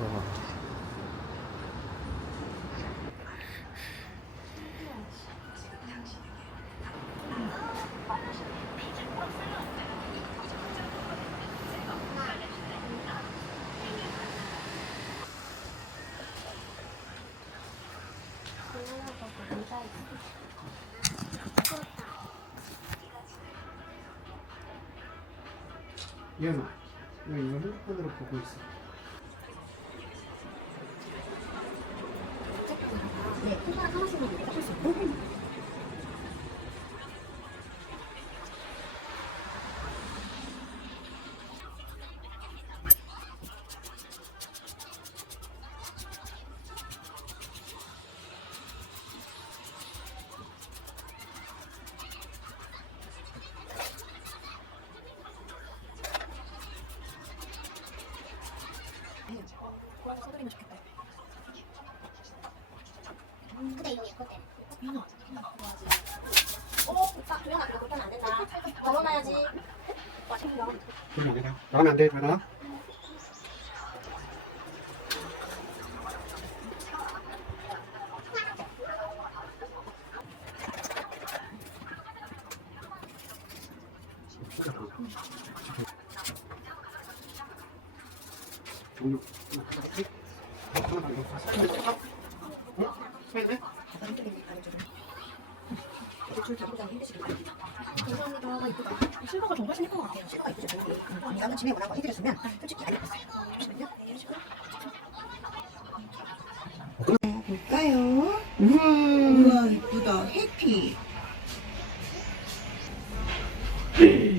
우와. 이현아, 왜 이거 핸드폰으로 보고 있어? 네, 손가락 하나씩만 이렇게 닦을 수 있고. 써드리면 좋겠다. 그때 이거 예쁠 때. 어, 오빠 조연아 이거 못하면 안 된다. 걸어놔야지. 그러면 안 돼. 나가면 안 돼, 도현아. 종료. 어? 왜? 안쪽에 아래쪽에. 줄 대보다는 힘드시겠다. 감사합니다. 이쁘다. 실버가 정말 신일 것 같아요. 실버가 이쁘죠. 언니가 아침에 뭐라고 해드렸으면 솔직히 알려봤어요. 잠시만요. 네, 해주시고. 볼까요? 음. 우와 이쁘다. 해피.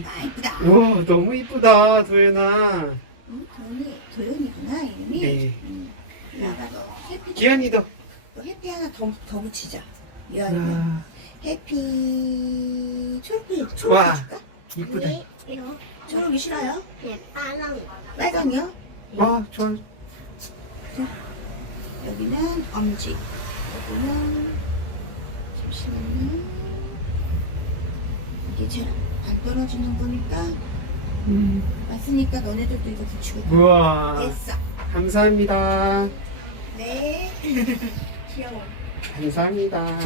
아 이쁘다. 우와, 너무 이쁘다, 도현아. 음, 도연이 도연이구나 이름이. 네. 음, 나가도 해피. 기현이도. 또 해피 하나 더, 더 붙이자. 미안해. 와, 해피 초록이 와. 초록이 줄까? 이쁘다. 네, 이거. 초록이 싫어요? 네, 빨랑. 빨강이요? 와, 좋아. 여기는 엄지. 여기는 잠시만요. 이게 잘 안 떨어지는 거니까 음. 왔으니까 너네들도 이거 붙이고 가. 우와, 됐어. 감사합니다. 네. 귀여워. 감사합니다.